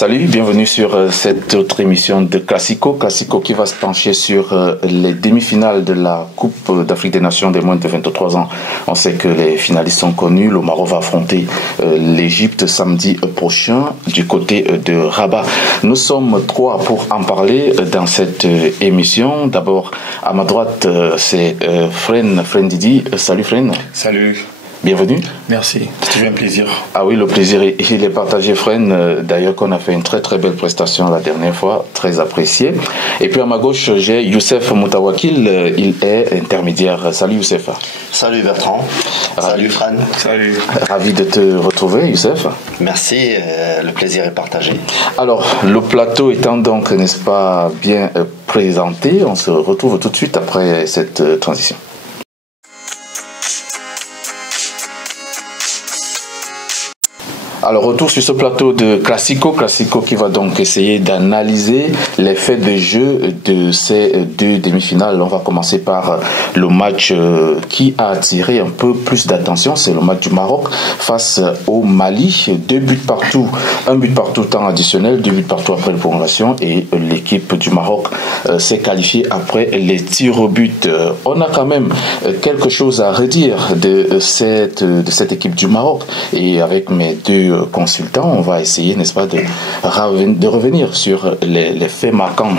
Salut, bienvenue sur cette autre émission de Classico. Classico qui va se pencher sur les demi-finales de la Coupe d'Afrique des Nations des moins de 23 ans. On sait que les finalistes sont connus. Le Maroc va affronter l'Égypte samedi prochain du côté de Rabat. Nous sommes trois pour en parler dans cette émission. D'abord, à ma droite, c'est Fren Didi. Salut Fren. Salut. Bienvenue. Merci, c'est toujours un plaisir. Ah oui, le plaisir, il est partagé, Fren. D'ailleurs, qu'on a fait une très très belle prestation la dernière fois, très appréciée. Et puis à ma gauche, j'ai Youssef Moutawakil, il est intermédiaire. Salut Youssef. Salut Bertrand. Salut Fran. Salut. Ravi de te retrouver, Youssef. Merci, le plaisir est partagé. Alors, le plateau étant donc, n'est-ce pas, bien présenté, on se retrouve tout de suite après cette transition. Alors, retour sur ce plateau de Classico qui va donc essayer d'analyser les faits de jeu de ces deux demi-finales. On va commencer par le match qui a attiré un peu plus d'attention, c'est le match du Maroc face au Mali. 2 buts partout, 1 but partout temps additionnel, 2 buts partout après la prolongation et l'équipe du Maroc s'est qualifiée après les tirs au but. On a quand même quelque chose à redire de cette équipe du Maroc, et avec mes deux consultants, on va essayer, n'est-ce pas, de revenir sur les faits marquants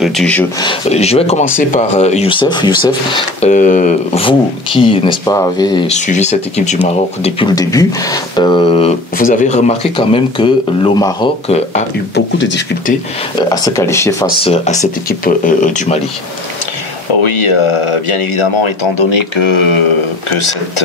du jeu. Je vais commencer par Youssef. Youssef, vous qui, n'est-ce pas, avez suivi cette équipe du Maroc depuis le début, vous avez remarqué quand même que le Maroc a eu beaucoup de difficultés à se qualifier face à cette équipe du Mali. Oui, bien évidemment, étant donné que cette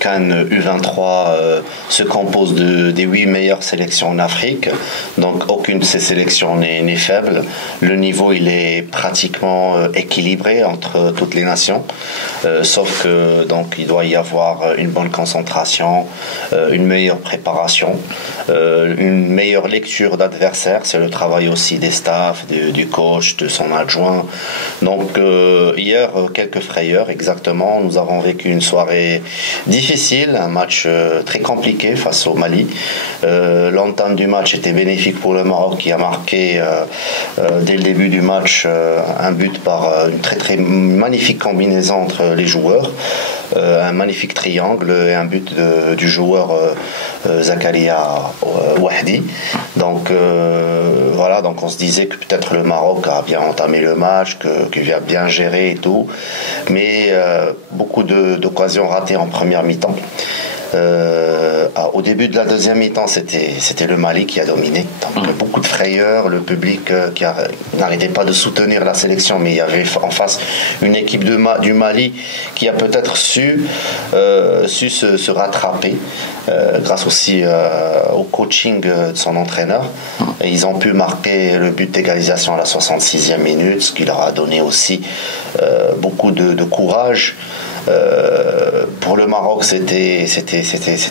CAN U23 se compose des 8 meilleures sélections en Afrique, donc aucune de ces sélections n'est faible. Le niveau, il est pratiquement équilibré entre toutes les nations, sauf que donc il doit y avoir une bonne concentration, une meilleure préparation, une meilleure lecture d'adversaire. C'est le travail aussi des staffs, du coach, de son adjoint. Donc hier, quelques frayeurs, exactement. Nous avons vécu une soirée difficile, un match très compliqué face au Mali. L'entame du match était bénéfique pour le Maroc qui a marqué dès le début du match un but par une très magnifique combinaison entre les joueurs. Un magnifique triangle et un but du joueur Zakaria Wahdi. Donc voilà, donc on se disait que peut-être le Maroc a bien entamé le match, qu'il a bien géré et tout, mais beaucoup d'occasions ratées en première mi-temps. Au début de la deuxième mi-temps, c'était le Mali qui a dominé. Donc, beaucoup de frayeurs, le public qui n'arrêtait pas de soutenir la sélection, mais il y avait en face une équipe du Mali qui a peut-être su se rattraper grâce aussi au coaching de son entraîneur. Et ils ont pu marquer le but d'égalisation à la 66e minute, ce qui leur a donné aussi beaucoup de courage. Pour le Maroc, c'était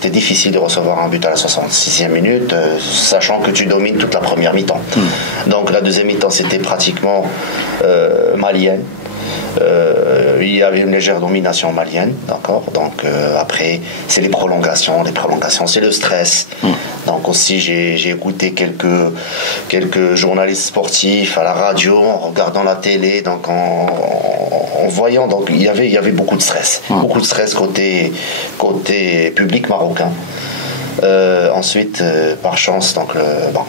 difficile de recevoir un but à la 66e minute, sachant que tu domines toute la première mi-temps. Donc la deuxième mi-temps, c'était pratiquement malienne. Il y avait une légère domination malienne, d'accord. Donc après, c'est les prolongations, c'est le stress. Donc aussi, j'ai écouté quelques journalistes sportifs à la radio, en regardant la télé, donc en voyant, donc il y avait beaucoup de stress, côté public marocain. Ensuite, par chance, donc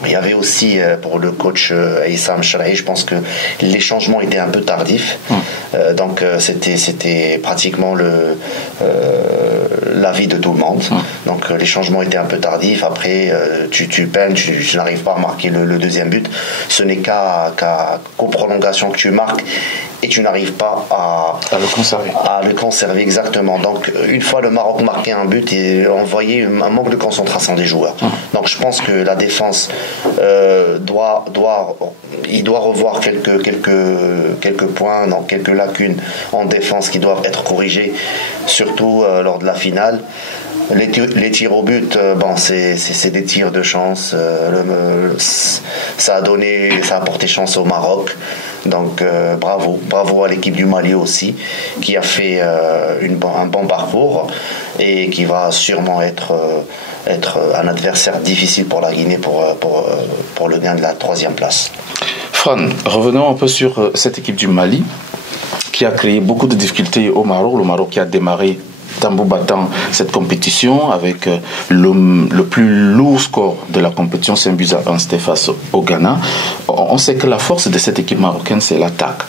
il y avait aussi pour le coach Issam Charahi, je pense que les changements étaient un peu tardifs. Donc c'était pratiquement l'avis de tout le monde. Donc les changements étaient un peu tardifs. Après, tu peines, tu n'arrives pas à marquer le deuxième but. Ce n'est qu'aux prolongations que tu marques. Et tu n'arrives pas à le conserver exactement. Donc une fois le Maroc marquait un but, et on voyait un manque de concentration des joueurs. Donc je pense que la défense doit revoir quelques points, donc quelques lacunes en défense qui doivent être corrigées, surtout lors de la finale. Les tirs au but, bon, c'est des tirs de chance. Ça a apporté chance au Maroc. Donc bravo à l'équipe du Mali aussi, qui a fait un bon parcours et qui va sûrement être un adversaire difficile pour la Guinée pour le gain de la 3e place. Fran, revenons un peu sur cette équipe du Mali qui a créé beaucoup de difficultés au Maroc. Le Maroc qui a démarré tambour battant cette compétition avec le plus lourd score de la compétition, 5-1, c'était face au Ghana. On sait que la force de cette équipe marocaine, c'est l'attaque.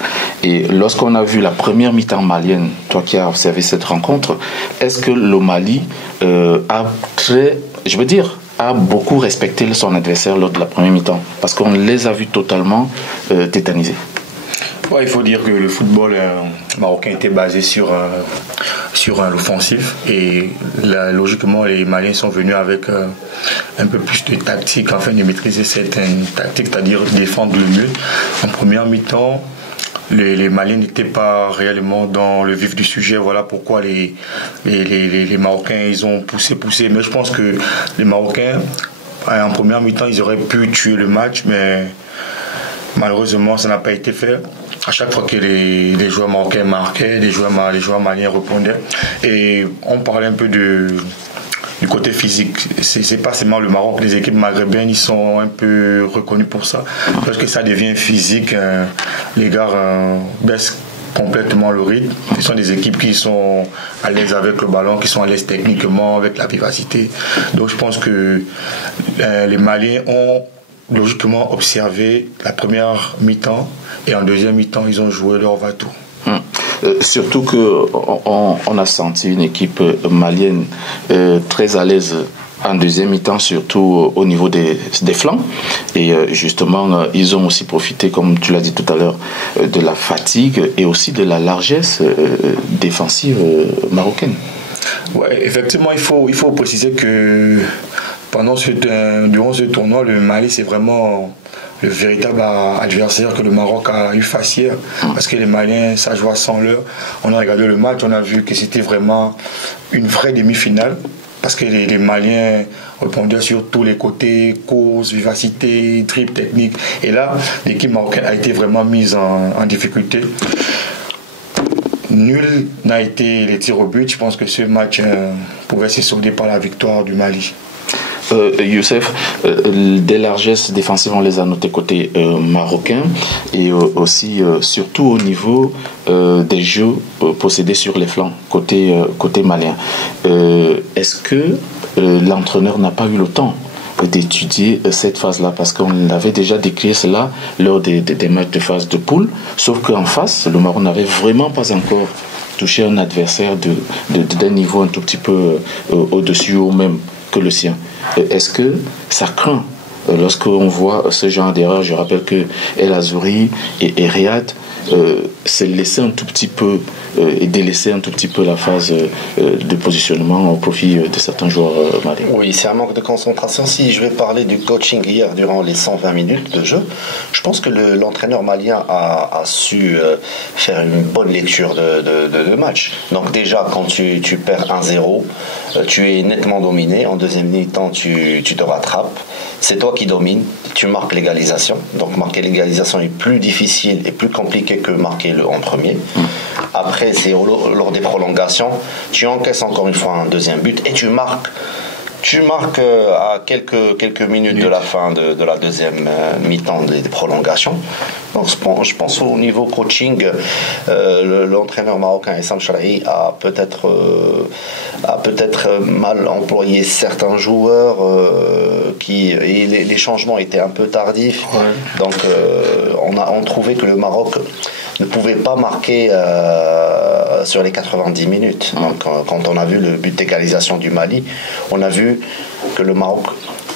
Et lorsqu'on a vu la première mi-temps malienne, toi qui as observé cette rencontre, est-ce que le Mali a beaucoup respecté son adversaire lors de la première mi-temps? Parce qu'on les a vus totalement tétanisés. Ouais, il faut dire que le football marocain était basé sur l'offensif et logiquement les Maliens sont venus avec un peu plus de tactique afin de maîtriser certaines tactiques, c'est-à-dire défendre le mieux. En première mi-temps, les Maliens n'étaient pas réellement dans le vif du sujet. Voilà pourquoi les Marocains ils ont poussé. Mais je pense que les Marocains, en première mi-temps, ils auraient pu tuer le match, mais malheureusement, ça n'a pas été fait. À chaque fois que les joueurs marocains marquaient, les joueurs maliens répondaient. Et on parlait un peu du côté physique. C'est pas seulement le Maroc, les équipes maghrébines, ils sont un peu reconnus pour ça. Parce que ça devient physique, les gars baissent complètement le rythme. Ce sont des équipes qui sont à l'aise avec le ballon, qui sont à l'aise techniquement, avec la vivacité. Donc je pense que les Maliens ont logiquement observé la première mi-temps et en deuxième mi-temps ils ont joué leur va-tout. Surtout qu'on a senti une équipe malienne très à l'aise en deuxième mi-temps, surtout au niveau des flancs. Et justement, ils ont aussi profité, comme tu l'as dit tout à l'heure, de la fatigue et aussi de la largesse défensive marocaine. Ouais, effectivement, il faut préciser que durant ce tournoi, le Mali, c'est vraiment le véritable adversaire que le Maroc a eu face hier. Parce que les Maliens, ça joue à 100 l'heure. On a regardé le match, on a vu que c'était vraiment une vraie demi-finale. Parce que les Maliens répondaient sur tous les côtés, course, vivacité, dribble, technique. Et là, l'équipe marocaine a été vraiment mise en difficulté. Nul n'a été les tirs au but. Je pense que ce match pouvait se solder par la victoire du Mali. Youssef, des largesses défensives, on les a notées côté marocain et aussi surtout au niveau des jeux possédés sur les flancs côté malien. Est-ce que l'entraîneur n'a pas eu le temps d'étudier cette phase-là, parce qu'on avait déjà décrit cela lors des matchs de phase de poule, sauf qu'en face, le Maroc n'avait vraiment pas encore touché un adversaire d'un niveau un tout petit peu au-dessus ou même que le sien. Est-ce que ça craint lorsqu'on voit ce genre d'erreur? Je rappelle que El Azouri et Riyad s'est laissé un tout petit peu et délaissé un tout petit peu la phase de positionnement au profit de certains joueurs maliens. Oui, c'est un manque de concentration. Si je vais parler du coaching hier durant les 120 minutes de jeu, je pense que l'entraîneur malien a su faire une bonne lecture de match. Donc déjà, quand tu perds 1-0, tu es nettement dominé. En deuxième mi-temps, tu te rattrapes. C'est toi qui domines. Tu marques l'égalisation. Donc marquer l'égalisation est plus difficile et plus compliqué que marquer en premier. Après, c'est lors des prolongations, tu encaisses encore une fois un deuxième but et tu marques à quelques minutes de la fin de la deuxième mi-temps des prolongations. Donc je pense au niveau coaching, l'entraîneur marocain Essam Charahi a peut-être mal employé certains joueurs et les changements étaient un peu tardifs. Ouais. Donc on trouvait que le Maroc ne pouvait pas marquer sur les 90 minutes. Donc quand on a vu le but d'égalisation du Mali, on a vu que le Maroc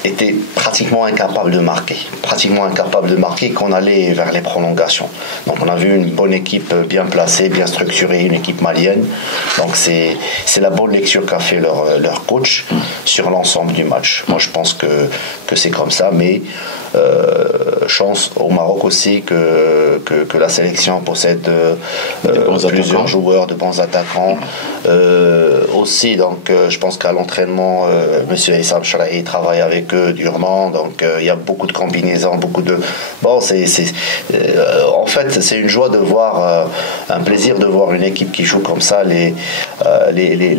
était pratiquement incapable de marquer, qu'on allait vers les prolongations. Donc on a vu une bonne équipe bien placée, bien structurée, une équipe malienne. Donc c'est la bonne lecture qu'a fait leur coach sur l'ensemble du match. Moi je pense que c'est comme ça, mais chance au Maroc aussi que la sélection possède plusieurs joueurs, de bons attaquants. Aussi, donc je pense qu'à l'entraînement, Monsieur Issam Charahi travaille avec eux durement, donc il y a beaucoup de combinaisons, beaucoup de... Bon, en fait, c'est une joie de voir, un plaisir de voir une équipe qui joue comme ça, les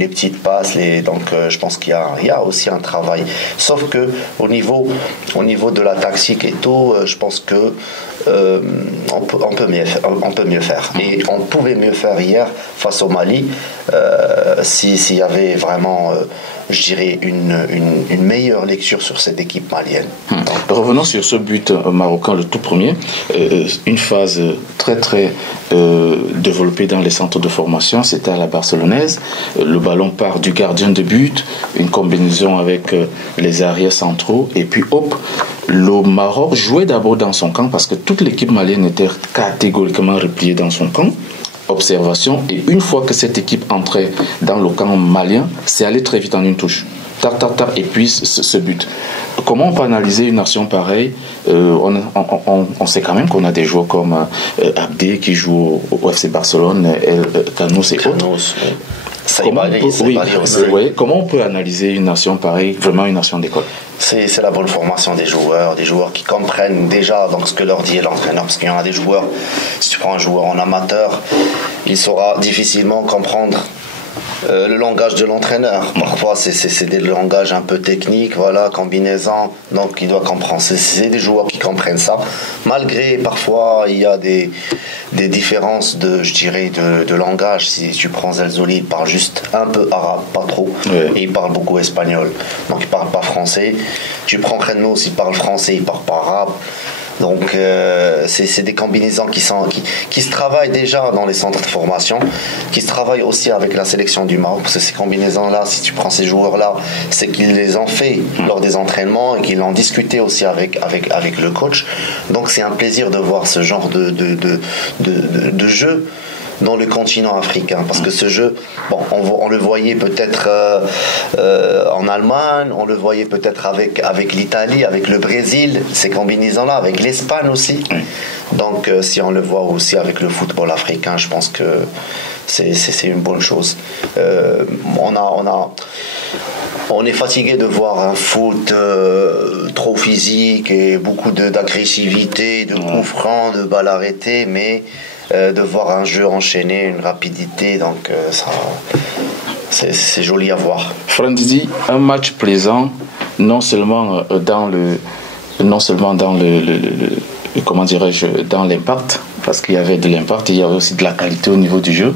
petites passes, donc je pense qu'il y a aussi un travail. Sauf que au niveau de la tactique et tout, je pense que on peut mieux faire. Et on pouvait mieux faire hier face au Mali s'il y avait vraiment, je dirais, une meilleure lecture sur cette équipe malienne. Revenons sur ce but marocain, le tout premier. Une phase très très développée dans les centres de formation, c'était à la barcelonaise. Le ballon part du gardien de but, une combinaison avec les arrières centraux, et puis hop, le Maroc jouait d'abord dans son camp parce que toute l'équipe malienne était catégoriquement repliée dans son camp. Observation, et une fois que cette équipe entrait dans le camp malien, c'est allé très vite en une touche. Tac, tac, tac, et puis ce but. Comment on peut analyser une action pareille? On sait quand même qu'on a des joueurs comme Abdé qui joue au FC Barcelone, Canos et autres. Comment on peut analyser une nation pareille, vraiment une nation d'école? C'est la bonne formation des joueurs qui comprennent déjà donc ce que leur dit l'entraîneur, parce qu'il y en a des joueurs, si tu prends un joueur en amateur, il saura difficilement comprendre le langage de l'entraîneur. Parfois c'est des langages un peu techniques, voilà, combinaison, donc il doit comprendre. C'est des joueurs qui comprennent ça, malgré parfois il y a des différences de langage. Si tu prends Zelzouli, il parle juste un peu arabe, pas trop, et il parle beaucoup espagnol, donc il parle pas français. Tu prends Khenous, il parle français, il parle pas arabe. Donc c'est des combinaisons qui se travaillent déjà dans les centres de formation, qui se travaillent aussi avec la sélection du Maroc, parce que ces combinaisons-là, si tu prends ces joueurs-là, c'est qu'ils les ont fait lors des entraînements et qu'ils l'ont discuté aussi avec le coach. Donc c'est un plaisir de voir ce genre de jeu dans le continent africain, parce que ce jeu, bon, on le voyait peut-être en Allemagne, on le voyait peut-être avec l'Italie, avec le Brésil, ces combinaisons-là, avec l'Espagne aussi. Donc si on le voit aussi avec le football africain, je pense que c'est une bonne chose. On est fatigué de voir un foot trop physique et beaucoup d'agressivité, de coups francs, de balles arrêtées, mais de voir un jeu enchaîné, une rapidité, donc c'est joli à voir. Frandy, un match plaisant, non seulement dans comment dirais-je, dans l'impact, parce qu'il y avait de l'impact, il y avait aussi de la qualité au niveau du jeu.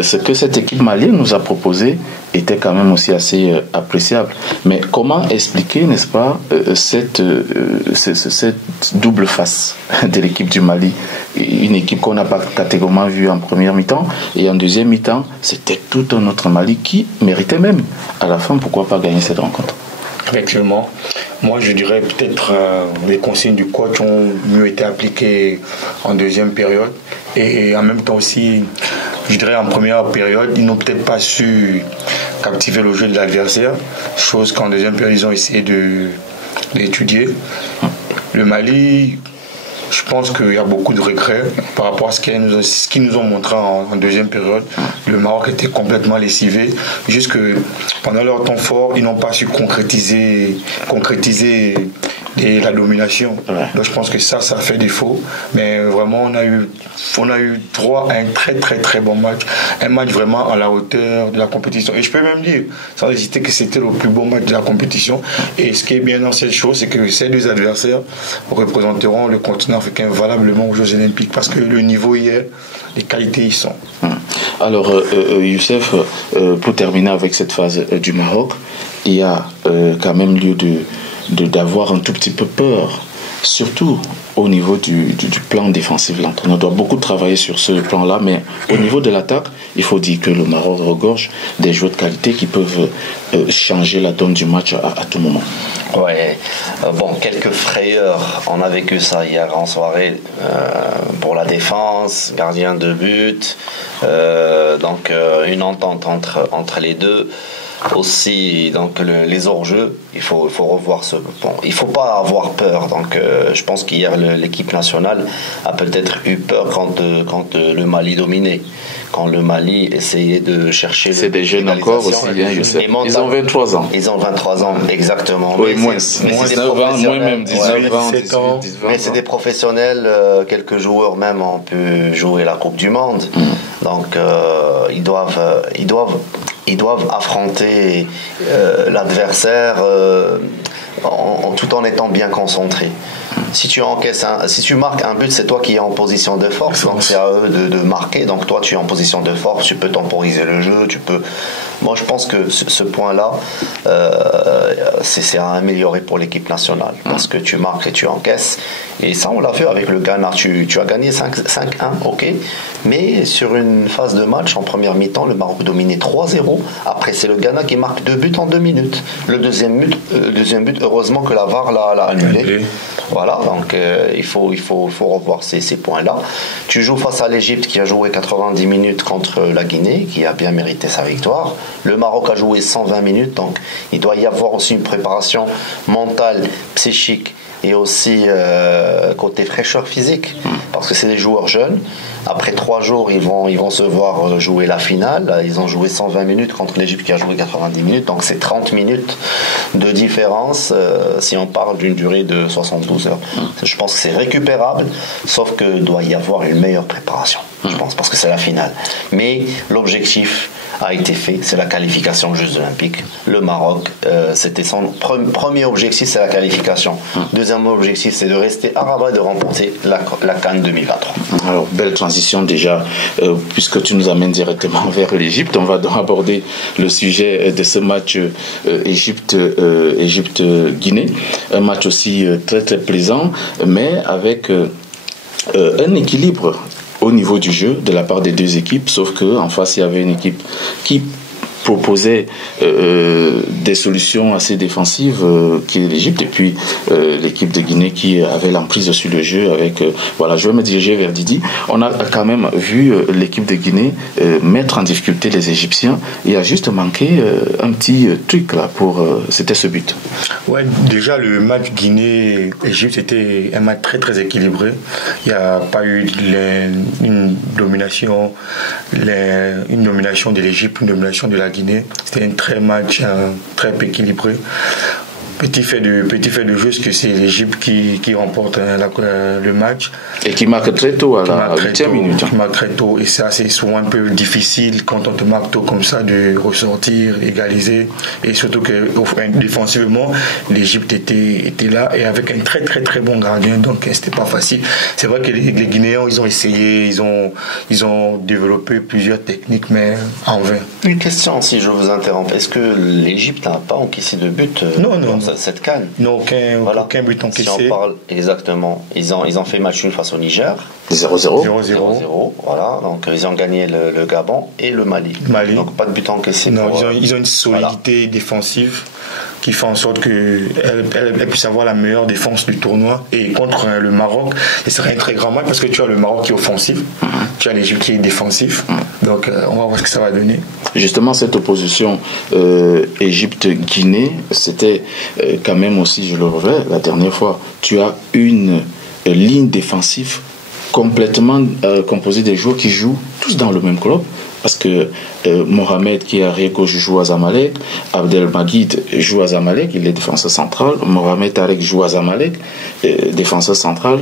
Ce que cette équipe malienne nous a proposé était quand même aussi assez appréciable. Mais comment expliquer, n'est-ce pas, cette double face de l'équipe du Mali? Une équipe qu'on n'a pas catégoriquement vue en première mi-temps, et en deuxième mi-temps, c'était tout un autre Mali qui méritait même, à la fin, pourquoi pas gagner cette rencontre? Effectivement. Moi, je dirais peut-être les consignes du coach ont mieux été appliquées en deuxième période. Et en même temps aussi, je dirais en première période, ils n'ont peut-être pas su captiver le jeu de l'adversaire. Chose qu'en deuxième période, ils ont essayé d'étudier. Le Mali, je pense qu'il y a beaucoup de regrets par rapport à ce qu'ils nous ont montré en deuxième période. Le Maroc était complètement lessivé. Juste que pendant leur temps fort, ils n'ont pas su concrétiser la domination. Donc je pense que ça a fait défaut. Mais vraiment, on a eu droit à un très très très bon match. Un match vraiment à la hauteur de la compétition. Et je peux même dire, sans hésiter, que c'était le plus beau match de la compétition. Et ce qui est bien dans cette chose, c'est que ces deux adversaires représenteront le continent africain valablement aux Jeux Olympiques. Parce que le niveau hier, les qualités y sont. Alors, Youssef, pour terminer avec cette phase du Maroc, il y a quand même lieu d'avoir un tout petit peu peur, surtout au niveau du plan défensif. L'entraîneur doit beaucoup travailler sur ce plan-là, mais au niveau de l'attaque, il faut dire que le Maroc regorge des joueurs de qualité qui peuvent changer la donne du match à tout moment. Ouais, bon, quelques frayeurs. On a vécu ça hier en soirée pour la défense, gardien de but, donc une entente entre les deux. Aussi, donc les hors-jeux, il faut revoir ce. Bon, il faut pas avoir peur. Donc, je pense qu'hier l'équipe nationale a peut-être eu peur quand le Mali dominait, quand le Mali essayait de chercher. C'est des jeunes encore aussi, hein, je sais. Ils ont 23 ans. Ils ont 23 ans, exactement. Oui, moins 19 ans, moins même 18 ans, 18 ans. Mais c'est des professionnels. Quelques joueurs même ont pu jouer la Coupe du Monde. Donc, ils doivent affronter l'adversaire tout en étant bien concentré. Si tu marques un but, c'est toi qui es en position de force, donc c'est à eux de marquer. Donc toi, tu es en position de force, tu peux temporiser le jeu, Moi, je pense que ce point-là, c'est à améliorer pour l'équipe nationale, parce que tu marques et tu encaisses. Et ça, on l'a vu avec le Ghana. Tu as gagné 5-1, ok. Mais sur une phase de match, en première mi-temps, le Maroc dominait 3-0. Après, c'est le Ghana qui marque 2 buts en 2 minutes. Le deuxième but, heureusement que la VAR l'a annulé. Voilà, donc il faut revoir ces points-là. Tu joues face à l'Égypte qui a joué 90 minutes contre la Guinée, qui a bien mérité sa victoire. Le Maroc a joué 120 minutes, donc il doit y avoir aussi une préparation mentale, psychique et aussi côté fraîcheur physique, parce que c'est des joueurs jeunes. Après 3 jours, ils vont se voir jouer la finale. Ils ont joué 120 minutes contre l'Égypte qui a joué 90 minutes, donc c'est 30 minutes de différence si on parle d'une durée de 72 heures. Je pense que c'est récupérable, sauf que doit y avoir une meilleure préparation, je pense, parce que c'est la finale. Mais l'objectif a été fait, c'est la qualification aux Jeux Olympiques. Le Maroc, c'était son premier objectif, c'est la qualification. Deuxième objectif, c'est de rester à Rabat et de remporter la CAN 2023. Alors, belle transition déjà, puisque tu nous amènes directement vers l'Égypte. On va donc aborder le sujet de ce match Égypte-Guinée. Un match aussi très très plaisant, mais avec un équilibre au niveau du jeu de la part des deux équipes, sauf qu'en face il y avait une équipe qui proposait des solutions assez défensives qui est l'Égypte, et puis l'équipe de Guinée qui avait l'emprise sur le jeu avec voilà, je vais me diriger vers Didi. On a quand même vu l'équipe de Guinée mettre en difficulté les Égyptiens. Il a juste manqué un petit truc là pour c'était ce but. Ouais, déjà le match Guinée-Égypte était un match très très équilibré. Il n'y a pas eu une domination de l'Égypte, une domination de la Guinée. C'était un très match très équilibré. Petit fait de jeu, que c'est l'Égypte qui remporte le match. Et qui marque très tôt à la 8e minute. Qui marque très tôt. Et ça, c'est souvent un peu difficile quand on te marque tôt comme ça de ressortir, égaliser. Et surtout que défensivement, l'Égypte était là et avec un très très très bon gardien. Donc c'était pas facile. C'est vrai que les Guinéens, ils ont essayé, ils ont développé plusieurs techniques, mais en vain. Une question, si je vous interromps. Est-ce que l'Égypte n'a pas encaissé de but Non. Cette CAN? Non, aucun but encaissé. Si on parle exactement, ils ont fait match nul face au Niger. 0-0. Voilà, donc ils ont gagné le Gabon et le Mali. Donc pas de but encaissé. Non, ils ont une solidité défensive qui fait en sorte qu'elle puisse avoir la meilleure défense du tournoi. Et contre le Maroc, ce serait un très grand match parce que tu as le Maroc qui est offensif, tu as l'Égypte qui est défensif. Donc on va voir ce que ça va donner. Justement, cette opposition Égypte-Guinée, c'était quand même aussi, je le revais la dernière fois, tu as une ligne défensive complètement composée des joueurs qui jouent tous dans le même club. Parce que Mohamed, qui est arrière gauche, joue à Zamalek. Abdelmagid joue à Zamalek, il est défenseur central. Mohamed Tarek joue à Zamalek, défenseur central.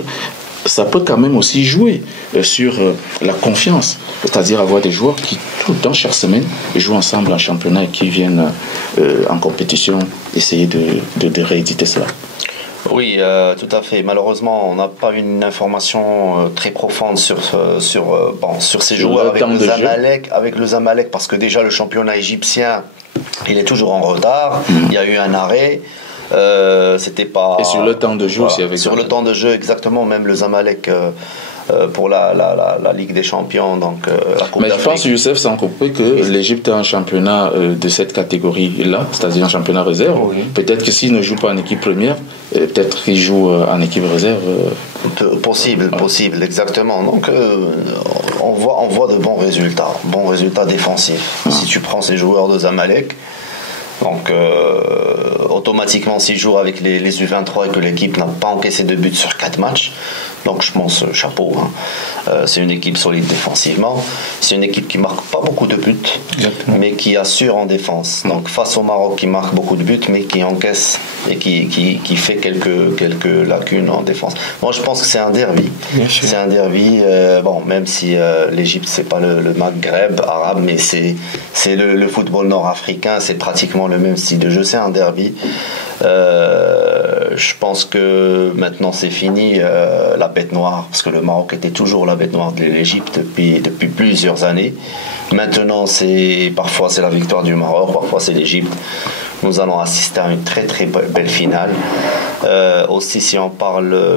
Ça peut quand même aussi jouer sur la confiance, c'est-à-dire avoir des joueurs qui, tout le temps, chaque semaine, jouent ensemble en championnat et qui viennent en compétition essayer de rééditer cela. Oui, tout à fait. Malheureusement, on n'a pas une information très profonde sur ces joueurs avec le Zamalek, parce que déjà le championnat égyptien, il est toujours en retard. Il y a eu un arrêt. C'était pas. Et sur le temps de jeu aussi avec. Sur le temps de jeu, exactement. Même le Zamalek. Pour la Ligue des Champions, donc la Coupe d'Afrique. Mais je pense, Youssef, sans couper, que l'Égypte a un championnat de cette catégorie-là, c'est-à-dire un championnat réserve. Oui. Peut-être que s'il ne joue pas en équipe première, peut-être qu'il joue en équipe réserve. Possible, exactement. Donc on voit de bons résultats défensifs. Si tu prends ces joueurs de Zamalek, donc automatiquement s'ils jouent avec les U23 et que l'équipe n'a pas encaissé de but sur 4 matchs, donc je pense chapeau, c'est une équipe solide défensivement, c'est une équipe qui marque pas beaucoup de buts. Exactement. Mais qui assure en défense, donc face au Maroc qui marque beaucoup de buts mais qui encaisse et qui fait quelques lacunes en défense. Moi je pense que c'est un derby, bon, même si l'Égypte c'est pas le Maghreb arabe, mais c'est le football nord-africain, c'est pratiquement le même style de jeu, c'est un derby. Je pense que maintenant c'est fini la bête noire, parce que le Maroc était toujours la bête noire de l'Égypte depuis plusieurs années. Maintenant parfois c'est la victoire du Maroc, parfois c'est l'Égypte. Nous allons assister à une très très belle finale. Aussi si on parle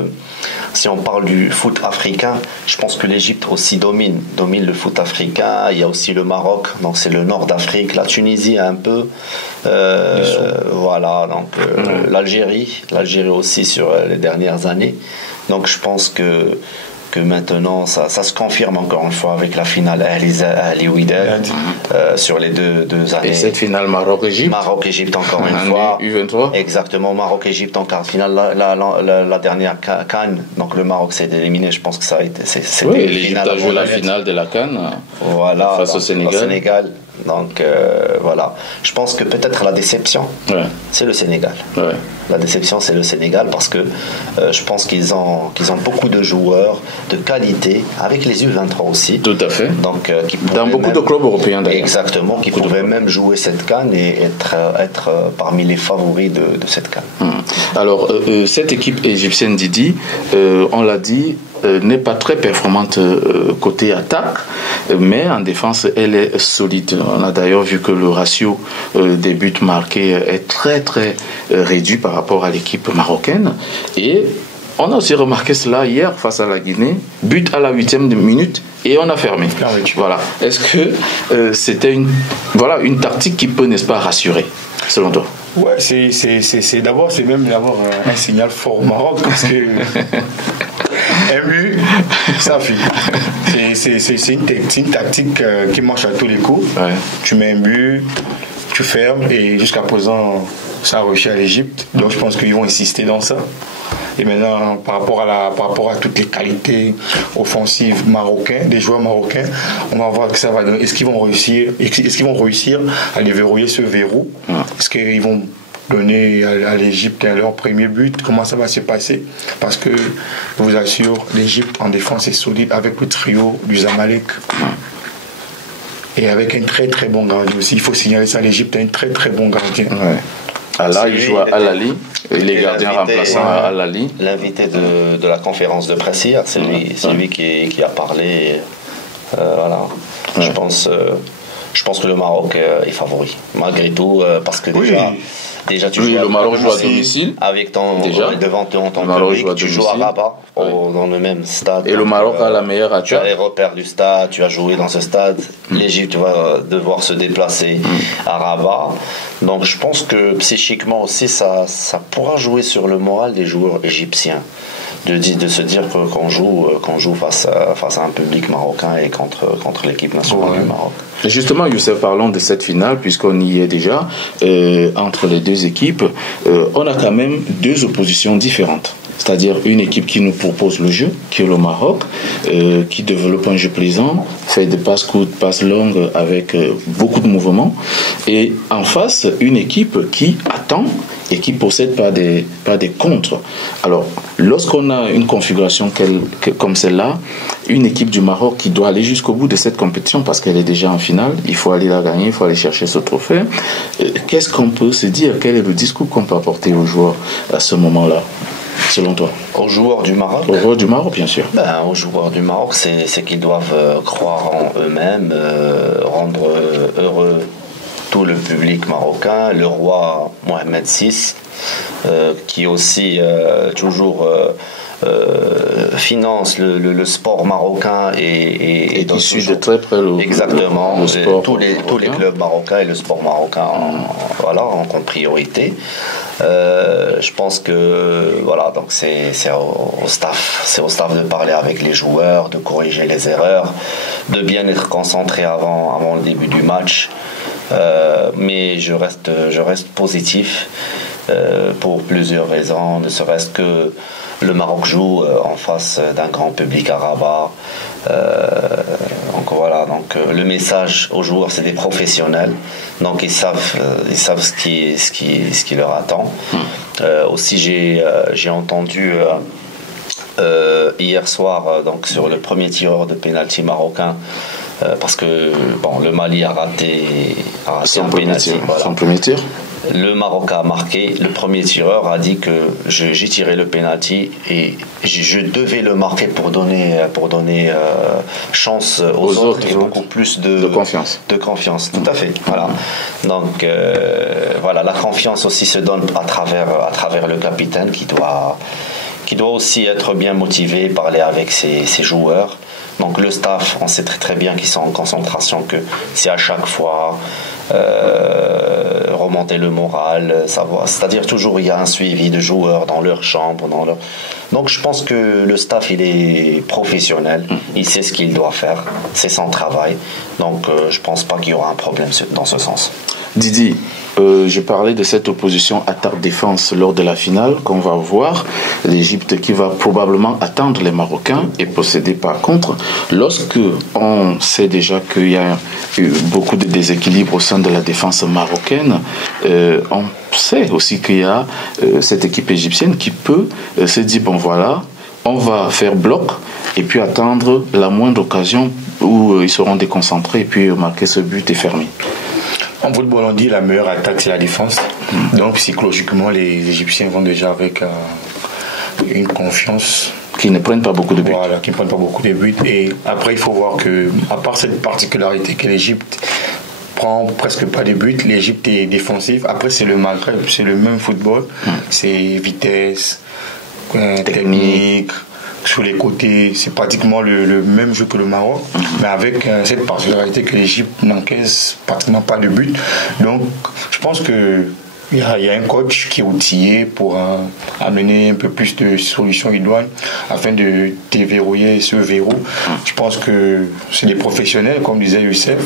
du foot africain, je pense que l'Égypte aussi domine le foot africain. Il y a aussi le Maroc, donc c'est le nord d'Afrique, la Tunisie un peu, voilà, donc l'Algérie aussi sur les dernières années. Donc je pense que maintenant ça se confirme encore une fois avec la finale Ali Wydad sur les deux années. Et cette finale Maroc-Égypte encore une fois. U23. Exactement, Maroc-Égypte en quart de finale. La dernière CAN, donc le Maroc s'est éliminé, je pense que ça a été. Oui, l'Égypte a joué la finale de la CAN face au Sénégal. Donc voilà, je pense que peut-être la déception, c'est le Sénégal. Ouais. La déception, c'est le Sénégal parce que je pense qu'ils ont beaucoup de joueurs de qualité, avec les U23 aussi. Tout à fait. Donc, dans beaucoup de clubs européens d'ailleurs. Exactement, qui pouvaient même jouer cette CAN et être parmi les favoris de cette CAN. Alors, cette équipe égyptienne, Didi, on l'a dit, n'est pas très performante côté attaque, mais en défense, elle est solide. On a d'ailleurs vu que le ratio des buts marqués est très très réduit par rapport à l'équipe marocaine. Et on a aussi remarqué cela hier face à la Guinée, but à la 8e minute et on a fermé. Voilà. Est-ce que c'était une tactique qui peut, n'est-ce pas, rassurer, selon toi? Ouais, c'est même d'abord un signal fort au Maroc parce que un but, ça fait. C'est une tactique qui marche à tous les coups. Ouais. Tu mets un but, tu fermes et jusqu'à présent ça a réussi à l'Égypte. Donc je pense qu'ils vont insister dans ça. Et maintenant, par rapport à toutes les qualités offensives marocaines, des joueurs marocains, on va voir que ça va donner. Est-ce qu'ils vont réussir à déverrouiller ce verrou? Est-ce qu'ils vont donner à l'Égypte leur premier but? Comment ça va se passer? Parce que, je vous assure, l'Égypte en défense est solide avec le trio du Zamalek. Et avec un très très bon gardien aussi. Il faut signaler ça, l'Égypte a un très très bon gardien. Ouais. Allah, il joue à Al-Ali, il est gardien remplaçant à Al-Ali. L'invité de la conférence de presse hier, c'est lui qui a parlé. Voilà. Ouais. Je pense que le Maroc est favori, malgré tout, parce que déjà tu joues le Maroc joue à domicile avec devant ton public, tu joues à Rabat dans le même stade. Et le Maroc a la meilleure attaque. Tu as les repères du stade, tu as joué dans ce stade. L'Égypte va devoir se déplacer à Rabat. Donc je pense que psychiquement aussi ça pourra jouer sur le moral des joueurs égyptiens. De se dire qu'on joue face à un public marocain et contre l'équipe nationale du Maroc. Et justement, Youssef, parlons de cette finale, puisqu'on y est déjà, entre les deux équipes, on a quand même deux oppositions différentes. C'est-à-dire une équipe qui nous propose le jeu, qui est le Maroc, qui développe un jeu plaisant, fait des passes courtes, passes longues avec beaucoup de mouvements. Et en face, une équipe qui attend et qui possède pas des contres. Alors, lorsqu'on a une configuration comme celle-là, une équipe du Maroc qui doit aller jusqu'au bout de cette compétition parce qu'elle est déjà en finale, il faut aller la gagner, il faut aller chercher ce trophée. Qu'est-ce qu'on peut se dire? Quel est le discours qu'on peut apporter aux joueurs à ce moment-là, selon toi? Aux joueurs du Maroc? Aux joueurs du Maroc, bien sûr. Aux joueurs du Maroc, c'est qu'ils doivent croire en eux-mêmes, rendre heureux tout le public marocain, le roi Mohamed VI, qui aussi toujours finance le sport marocain et qui suit de très près exactement le sport tous les clubs marocains et le sport marocain en priorité. Je pense que voilà, donc c'est au staff de parler avec les joueurs, de corriger les erreurs, de bien être concentré avant le début du match. Mais je reste positif pour plusieurs raisons, ne serait-ce que le Maroc joue en face d'un grand public à Rabat. Donc voilà, le message aux joueurs, c'est des professionnels, donc ils savent ce qui leur attend. Aussi j'ai entendu hier soir donc sur le premier tireur de pénalty marocain, parce que le Mali a raté un pénalty. Son premier tir. Le Maroc a marqué, le premier tireur a dit que j'ai tiré le penalty et je devais le marquer pour donner chance aux autres et beaucoup plus de confiance. Tout à fait. Voilà. Donc voilà, la confiance aussi se donne à travers le capitaine qui doit aussi être bien motivé, parler avec ses joueurs. Donc le staff, on sait très très bien qu'ils sont en concentration, que c'est à chaque fois remonter le moral, savoir. C'est-à-dire toujours il y a un suivi de joueurs dans leur chambre, Donc je pense que le staff il est professionnel, il sait ce qu'il doit faire, c'est son travail. Donc je pense pas qu'il y aura un problème dans ce sens. Didi, je parlais de cette opposition attaque-défense lors de la finale qu'on va voir. L'Égypte qui va probablement attendre les Marocains et procéder par contre. Lorsque on sait déjà qu'il y a eu beaucoup de déséquilibre au sein de la défense marocaine, on sait aussi qu'il y a cette équipe égyptienne qui peut se dire, bon voilà, on va faire bloc et puis attendre la moindre occasion où ils seront déconcentrés et puis marquer ce but et fermer. En football, on dit la meilleure attaque, c'est la défense. Donc, psychologiquement, les Égyptiens vont déjà avec une confiance. Qui ne prennent pas beaucoup de buts. Voilà, qui ne prennent pas beaucoup de buts. Et après, il faut voir que, à part cette particularité que l'Égypte prend presque pas de buts, l'Égypte est défensive. Après, c'est le Maghreb, c'est le même football. C'est vitesse, technique. Sur les côtés, c'est pratiquement le même jeu que le Maroc, mais avec cette particularité que l'Égypte n'encaisse pratiquement pas de but. Donc, je pense que il y a un coach qui est outillé pour amener un peu plus de solutions idoines afin de déverrouiller ce verrou. Je pense que c'est des professionnels, comme disait Youssef.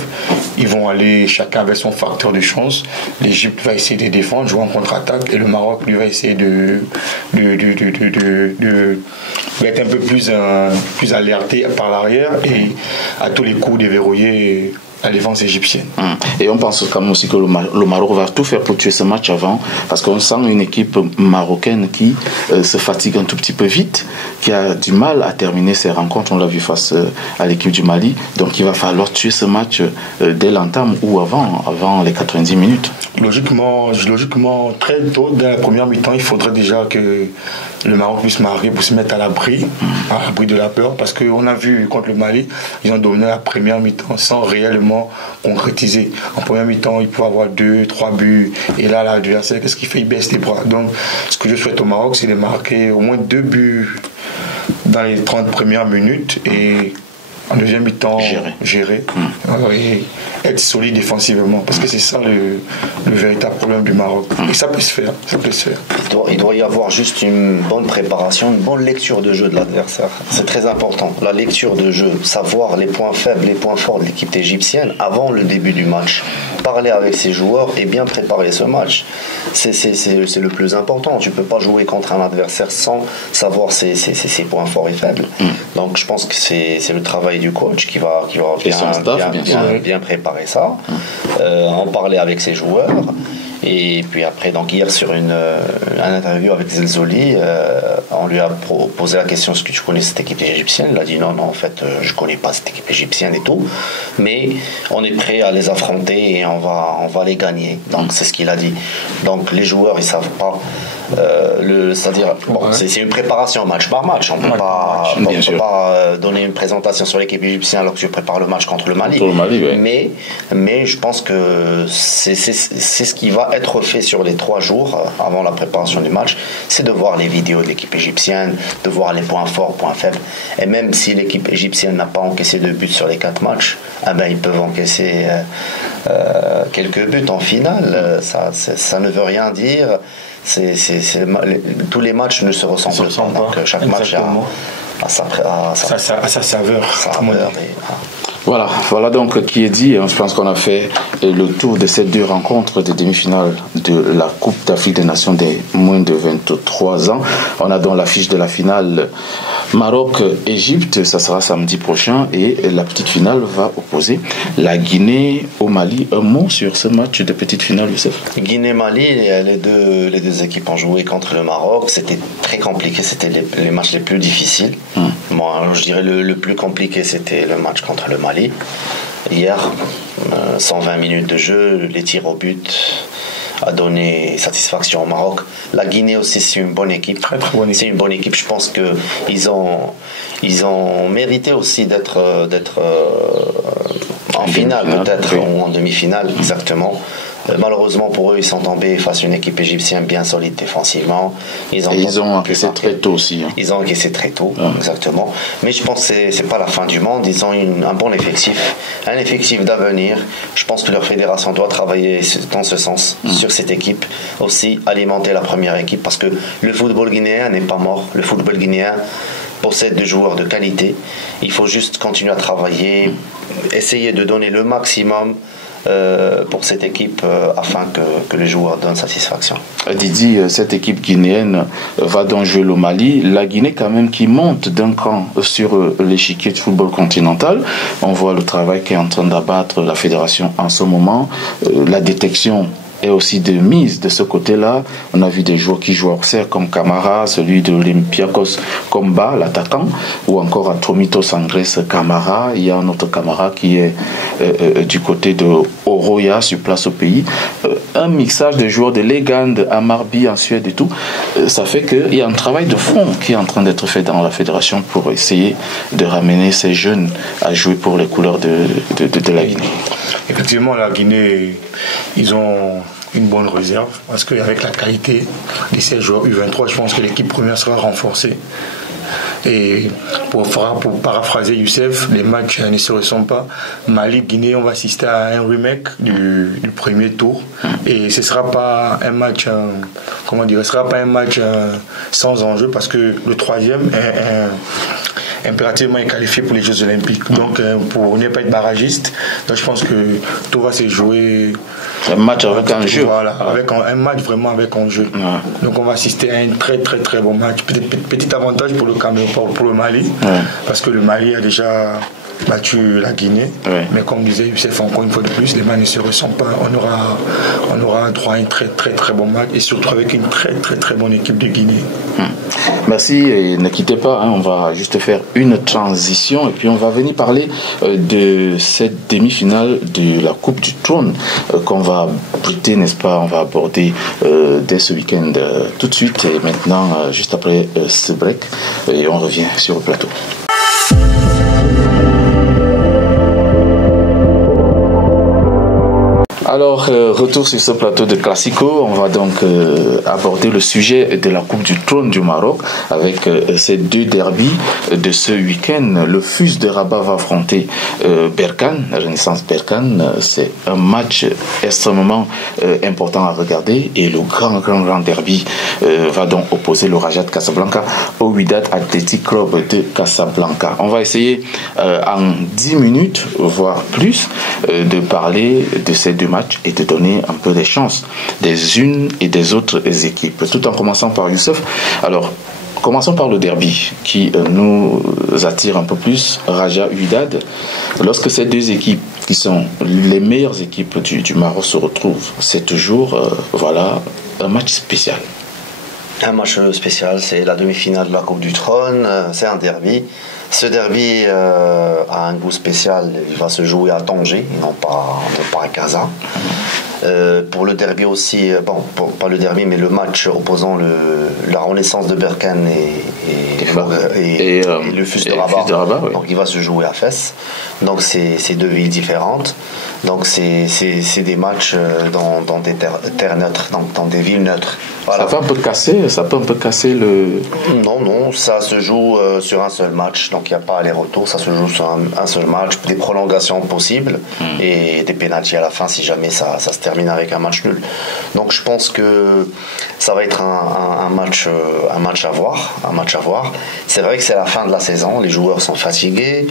Ils vont aller chacun avec son facteur de chance. L'Égypte va essayer de défendre, jouer en contre-attaque, et le Maroc lui va essayer d'être un peu plus alerté par l'arrière et à tous les coups déverrouiller la défense égyptienne. Et on pense quand même aussi que le Maroc va tout faire pour tuer ce match avant, parce qu'on sent une équipe marocaine qui se fatigue un tout petit peu vite, qui a du mal à terminer ses rencontres. On l'a vu face à l'équipe du Mali. Donc il va falloir tuer ce match dès l'entame ou avant les 90 minutes. Logiquement, très tôt, dès la première mi-temps, il faudrait déjà que le Maroc puisse marquer pour se mettre à l'abri de la peur, parce qu'on a vu contre le Mali, ils ont dominé la première mi-temps sans réellement concrétiser. En première mi-temps, il peut avoir 2-3 buts, et là, l'adversaire, qu'est-ce qu'il fait? Il baisse les bras. Donc, ce que je souhaite au Maroc, c'est de marquer au moins 2 buts dans les 30 premières minutes, et en deuxième mi-temps, gérer et être solide défensivement, parce que c'est ça le véritable problème du Maroc. Et ça peut se faire. Il doit y avoir juste une bonne préparation, une bonne lecture de jeu de l'adversaire. C'est très important. La lecture de jeu, savoir les points faibles, les points forts de l'équipe égyptienne avant le début du match. Parler avec ses joueurs et bien préparer ce match. C'est le plus important. Tu ne peux pas jouer contre un adversaire sans savoir ses points forts et faibles. Donc je pense que c'est le travail du coach qui va bien préparer ça, en parler avec ses joueurs. Et puis après, donc hier sur une interview avec Zelzoli, on lui a posé la question: est-ce que tu connais cette équipe égyptienne? Il a dit non, en fait je connais pas cette équipe égyptienne et tout, mais on est prêt à les affronter et on va les gagner. Donc c'est ce qu'il a dit. Donc les joueurs ils savent pas C'est-à-dire, bon, c'est une préparation match par match. On ne peut pas donner une présentation sur l'équipe égyptienne alors que je prépare le match contre le Mali. Oui. Mais je pense que c'est ce qui va être fait sur les 3 jours avant la préparation du match, c'est de voir les vidéos de l'équipe égyptienne, de voir les points forts, points faibles. Et même si l'équipe égyptienne n'a pas encaissé de buts sur les 4 matchs, ils peuvent encaisser quelques buts en finale. Ça ne veut rien dire. Tous les matchs ne se ressemblent pas. Donc, chaque match a sa saveur. Voilà donc qui est dit. Je pense qu'on a fait le tour de ces 2 rencontres de demi-finale de la Coupe d'Afrique des Nations des moins de 23 ans. On a donc l'affiche de la finale Maroc-Égypte, ça sera samedi prochain, et la petite finale va opposer la Guinée au Mali. Un mot sur ce match de petite finale, Youssef? Guinée-Mali, les deux équipes ont joué contre le Maroc. C'était très compliqué, c'était les matchs les plus difficiles. Moi, je dirais le plus compliqué, c'était le match contre le Mali. Hier, 120 minutes de jeu, les tirs au but a donné satisfaction au Maroc. La Guinée aussi, c'est une bonne équipe. C'est une bonne équipe. Je pense qu'ils ont mérité aussi d'être en finale, peut-être, ou en demi-finale, exactement. Malheureusement pour eux, ils sont tombés face à une équipe égyptienne bien solide défensivement. Ils ont encaissé très tôt aussi. Ils ont encaissé très tôt, exactement. Mais je pense que c'est pas la fin du monde. Ils ont un bon effectif, un effectif d'avenir. Je pense que leur fédération doit travailler dans ce sens, sur cette équipe. Aussi alimenter la première équipe, parce que le football guinéen n'est pas mort. Le football guinéen possède des joueurs de qualité. Il faut juste continuer à travailler, essayer de donner le maximum pour cette équipe afin que les joueurs donnent satisfaction. Didi, cette équipe guinéenne va donc jouer le Mali. La Guinée quand même qui monte d'un cran sur l'échiquier de football continental. On voit le travail qui est en train d'abattre la fédération en ce moment. La détection est aussi de mise de ce côté-là. On a vu des joueurs qui jouent hors serre comme Camara, celui de l'Olympiakos Komba, l'attaquant, ou encore Atomito Sangres Camara. Il y a un autre Camara qui est du côté de Oroya, sur place au pays. Un mixage de joueurs de Legend, Amarby en Suède et tout. Ça fait qu'il y a un travail de fond qui est en train d'être fait dans la fédération pour essayer de ramener ces jeunes à jouer pour les couleurs de la Guinée. Effectivement, la Guinée, ils ont une bonne réserve parce qu'avec la qualité de ces joueurs U23, je pense que l'équipe première sera renforcée. Et pour paraphraser Youssef, les matchs ne se ressemblent pas. Mali-Guinée, on va assister à un remake du premier tour. Et ce ne sera pas un match, sans enjeu parce que le troisième impérativement est qualifié pour les Jeux Olympiques. Donc pour ne pas être barragiste, donc je pense que tout va se jouer. Un match avec enjeu. Voilà, avec un match vraiment avec enjeu. Donc on va assister à un très très très bon match. Petit avantage pour le Cameroun, pour le Mali, parce que le Mali a déjà battu la Guinée. Mais comme disait Youssef, encore une fois de plus, les matchs ne se ressemblent pas. On aura droit à un très très très bon match et surtout avec une très très très bonne équipe de Guinée. Merci et ne quittez pas, on va juste faire une transition et puis on va venir parler de cette demi-finale de la Coupe du Trône qu'on va brûler, n'est-ce pas, on va aborder dès ce week-end tout de suite et maintenant juste après ce break et on revient sur le plateau. Alors, retour sur ce plateau de Classico, on va donc aborder le sujet de la Coupe du Trône du Maroc avec ces 2 derbys de ce week-end. Le FUS de Rabat va affronter Berkane, Renaissance Berkane. C'est un match extrêmement important à regarder et le grand derby va donc opposer le Raja de Casablanca au Wydad Athletic Club de Casablanca. On va essayer en 10 minutes, voire plus, de parler de ces 2 matchs et de donner un peu des chances des unes et des autres équipes. Tout en commençant par Youssef. Alors, commençons par le derby qui nous attire un peu plus, Raja-Wydad. Lorsque ces 2 équipes qui sont les meilleures équipes du Maroc se retrouvent, c'est toujours un match spécial. Un match spécial, c'est la demi-finale de la Coupe du Trône, c'est un derby. Ce derby a un goût spécial, il va se jouer à Tanger, non pas à Casa. Pour le derby aussi, pas le derby, mais le match opposant la Renaissance de Berkane et le FUS de Rabat. Oui. Donc il va se jouer à Fès. Donc c'est deux villes différentes. Donc c'est des matchs dans des terres neutres, dans des villes neutres. Voilà. Ça peut un peu casser le... Non, ça se joue sur un seul match, donc il n'y a pas aller-retour, ça se joue sur un seul match, des prolongations possibles et des pénaltys à la fin si jamais ça se termine avec un match nul. Donc je pense que ça va être un match à voir. C'est vrai que c'est la fin de la saison, les joueurs sont fatigués.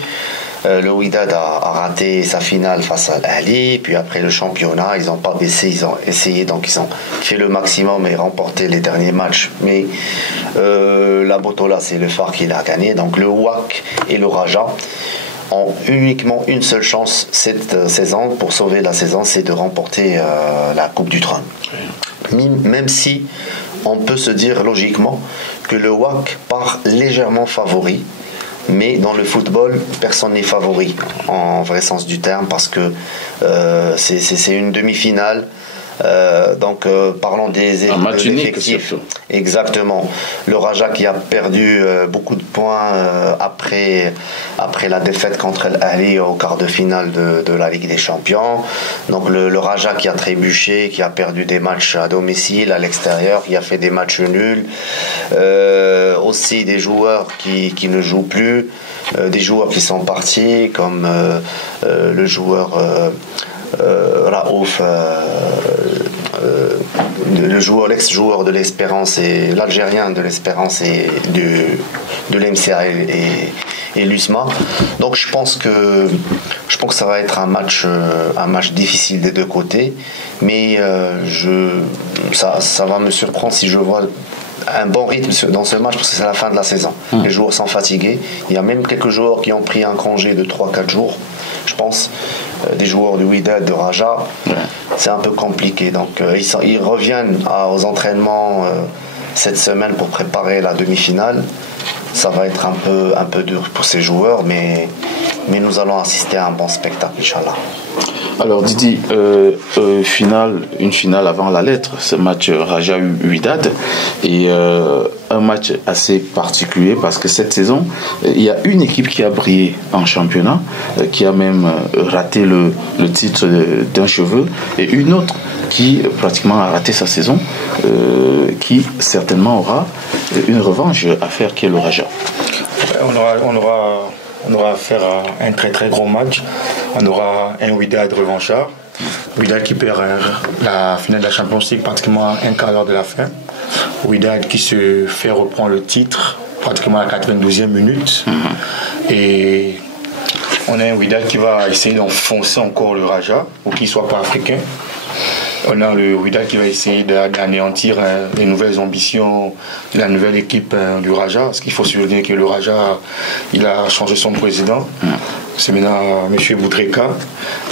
Le Wydad a raté sa finale face à l'Ahli, puis après le championnat, ils n'ont pas baissé, ils ont essayé, donc ils ont fait le maximum et remporté les derniers matchs. Mais la Botola, c'est le phare qui l'a gagné, donc le WAC et le Raja ont uniquement une seule chance cette saison pour sauver la saison, c'est de remporter la Coupe du Trône. Même si on peut se dire logiquement que le WAC part légèrement favori. Mais dans le football, personne n'est favori en vrai sens du terme parce que c'est une demi-finale. Donc parlons des effectifs. Exactement. Le Raja qui a perdu beaucoup de points après la défaite contre l'Ahli au quart de finale de la Ligue des Champions. Donc le Raja qui a trébuché, qui a perdu des matchs à domicile, à l'extérieur, qui a fait des matchs nuls. Aussi des joueurs qui ne jouent plus, des joueurs qui sont partis comme le joueur Raouf, l'ex-joueur de l'Espérance et l'Algérien de l'Espérance et de l'MCA et l'USMA. Donc je pense que ça va être un match difficile des deux côtés, mais ça va me surprendre si je vois un bon rythme dans ce match parce que c'est la fin de la saison. Les joueurs sont fatigués. Il y a même quelques joueurs qui ont pris un congé de 3-4 jours, je pense. Des joueurs du Wydad, de Raja. C'est un peu compliqué. Donc ils reviennent aux entraînements cette semaine pour préparer la demi-finale. Ça va être un peu dur pour ces joueurs, mais nous allons assister à un bon spectacle, Inch'Allah. Alors Didi, une finale avant la lettre, ce match Raja-Wydad, et un match assez particulier parce que cette saison, il y a une équipe qui a brillé en championnat, qui a même raté le titre d'un cheveu, et une autre qui pratiquement a raté sa saison, qui certainement aura une revanche à faire, qui est le Raja. On aura affaire à un très très gros match. On aura un Wydad revanchard. Wydad qui perd la finale de la Champions League pratiquement un quart d'heure de la fin. Wydad qui se fait reprendre le titre pratiquement à la 92e minute. Et on a un Wydad qui va essayer d'enfoncer encore le Raja pour qu'il ne soit pas africain. On a le Wydad qui va essayer d'anéantir les nouvelles ambitions de la nouvelle équipe du Raja. Parce qu'il faut se souvenir que le Raja, il a changé son président. C'est maintenant M. Boudreka.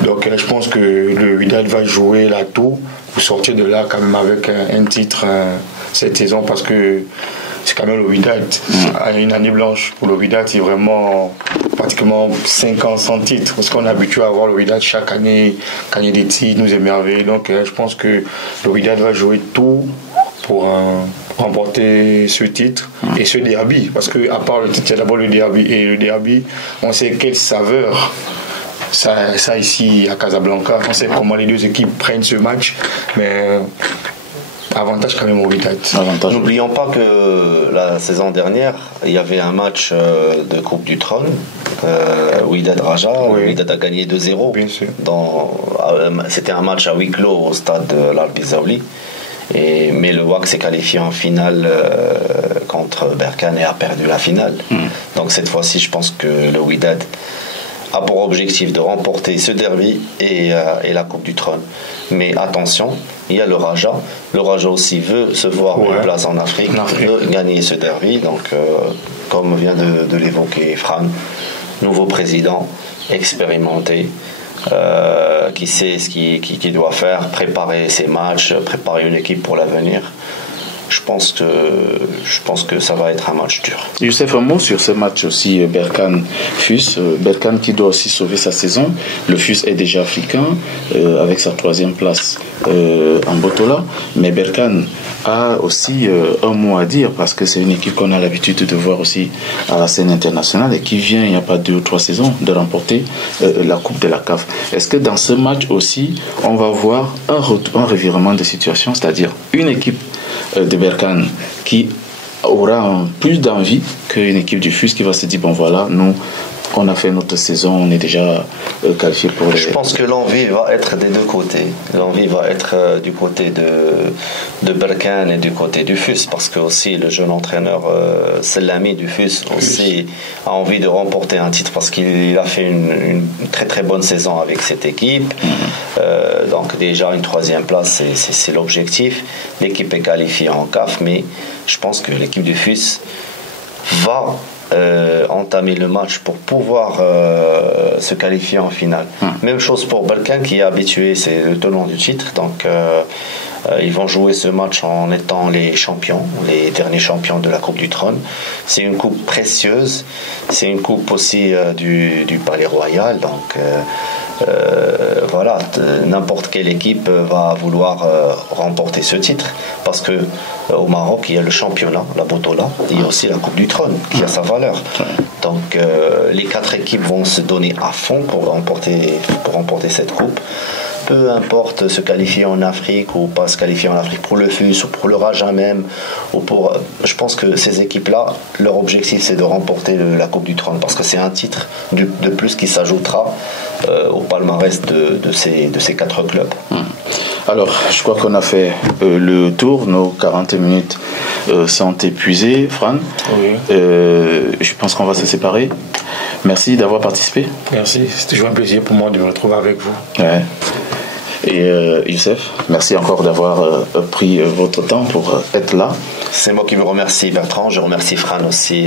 Donc je pense que le Wydad va jouer la tour pour sortir de là quand même avec un titre cette saison parce que c'est quand même le Wydad. Une année blanche pour le Wydad, c'est vraiment pratiquement 5 ans sans titre. Parce qu'on est habitué à voir le Wydad chaque année gagner des titres, nous émerveiller. Donc je pense que le Wydad va jouer tout pour remporter ce titre et ce derby. Parce qu'à part le titre, il y a d'abord le derby. Et le derby, on sait quelle saveur ça ici à Casablanca. On sait comment les deux équipes prennent ce match. Mais avantage quand même au Wydad. N'oublions pas que la saison dernière, il y avait un match de Coupe du Trône, Wydad Raja. Oui. Wydad a gagné 2-0. Bien sûr. C'était un match à huis clos au stade de l'Albizaouli. Mais le WAC s'est qualifié en finale contre Berkane et a perdu la finale. Donc cette fois-ci, je pense que le Wydad a pour objectif de remporter ce derby et la Coupe du Trône. Mais attention, il y a le Raja. Le Raja aussi veut se voir une place en Afrique, veut gagner ce derby. Donc, comme vient de l'évoquer Fran, nouveau président, expérimenté, qui sait ce qu'il doit faire, préparer ses matchs, préparer une équipe pour l'avenir. je pense que ça va être un match dur. Youssef, un mot sur ce match aussi, Berkane-FUS. Berkane qui doit aussi sauver sa saison. Le FUS est déjà africain avec sa 3e place en Botola. Mais Berkane a aussi un mot à dire parce que c'est une équipe qu'on a l'habitude de voir aussi à la scène internationale et qui vient, il n'y a pas 2 ou 3 saisons, de remporter la Coupe de la CAF. Est-ce que dans ce match aussi, on va voir un revirement de situation, c'est-à-dire une équipe de Berkane qui aura plus d'envie qu'une équipe du FUS qui va se dire, bon voilà, nous, on a fait notre saison, on est déjà qualifié pour les... Je pense que l'envie va être des 2 côtés. L'envie va être du côté de Berkane et du côté du FUS, parce que aussi le jeune entraîneur Selami du FUS aussi a envie de remporter un titre parce qu'il a fait une très très bonne saison avec cette équipe. Donc déjà une 3e place, c'est l'objectif. L'équipe est qualifiée en CAF, mais je pense que l'équipe du FUS va entamer le match pour pouvoir se qualifier en finale. Même chose pour Berkane qui est habitué, c'est le tenant du titre, donc ils vont jouer ce match en étant les champions, les derniers champions de la Coupe du Trône. C'est une coupe précieuse, c'est une coupe aussi du Palais Royal, donc voilà, n'importe quelle équipe va vouloir remporter ce titre parce que au Maroc il y a le championnat, la Botola, il y a aussi la Coupe du Trône qui a sa valeur. Donc les 4 équipes vont se donner à fond pour remporter cette coupe. Peu importe se qualifier en Afrique ou pas se qualifier en Afrique, pour le FUS ou pour le Raja même, je pense que ces équipes-là, leur objectif c'est de remporter la Coupe du Trône parce que c'est un titre de plus qui s'ajoutera au palmarès de ces 4 clubs. Alors, je crois qu'on a fait le tour, nos 40 minutes sont épuisées, Fran. Oui. Je pense qu'on va se séparer. Merci d'avoir participé. Merci, c'est toujours un plaisir pour moi de me retrouver avec vous. Ouais. Et Youssef, merci encore d'avoir pris votre temps pour être là. C'est moi qui vous remercie, Bertrand. Je remercie Fran aussi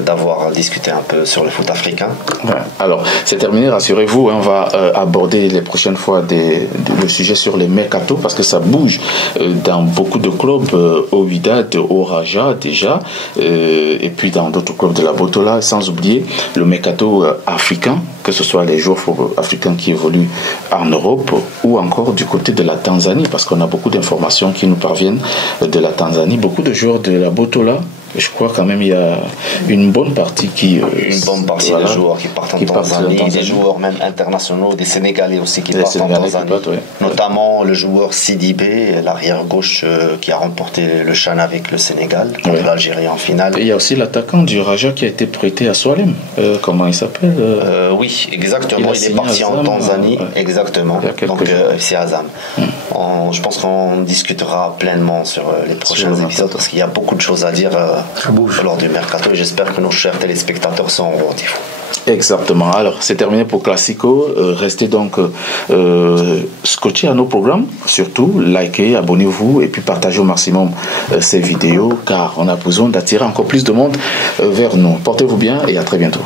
d'avoir discuté un peu sur le foot africain. Ouais. Alors, c'est terminé, rassurez-vous, on va aborder les prochaines fois le sujet sur les mercato parce que ça bouge dans beaucoup de clubs, au Wydad, au Raja déjà, et puis dans d'autres clubs de la Botola, sans oublier le mercato africain, que ce soit les joueurs africains qui évoluent en Europe ou encore du côté de la Tanzanie, parce qu'on a beaucoup d'informations qui nous parviennent de la Tanzanie, beaucoup de joueurs de la Botola. Je crois quand même il y a une bonne partie une bonne partie des joueurs qui partent en Tanzanie, des joueurs même internationaux, des Sénégalais aussi qui partent en Tanzanie, notamment le joueur Sidibé, l'arrière gauche qui a remporté le CHAN avec le Sénégal contre l'Algérie en finale. Et il y a aussi l'attaquant du Raja qui a été prêté à Soalem, comment il s'appelle Oui, exactement, il est parti en Tanzanie, exactement, donc c'est Azam. Je pense qu'on discutera pleinement sur les prochains épisodes parce qu'il y a beaucoup de choses à dire lors du mercato et j'espère que nos chers téléspectateurs sont au rendez-vous. Exactement. Alors, c'est terminé pour Classico. Restez donc scotchés à nos programmes. Surtout, likez, abonnez-vous et puis partagez au maximum ces vidéos car on a besoin d'attirer encore plus de monde vers nous. Portez-vous bien et à très bientôt.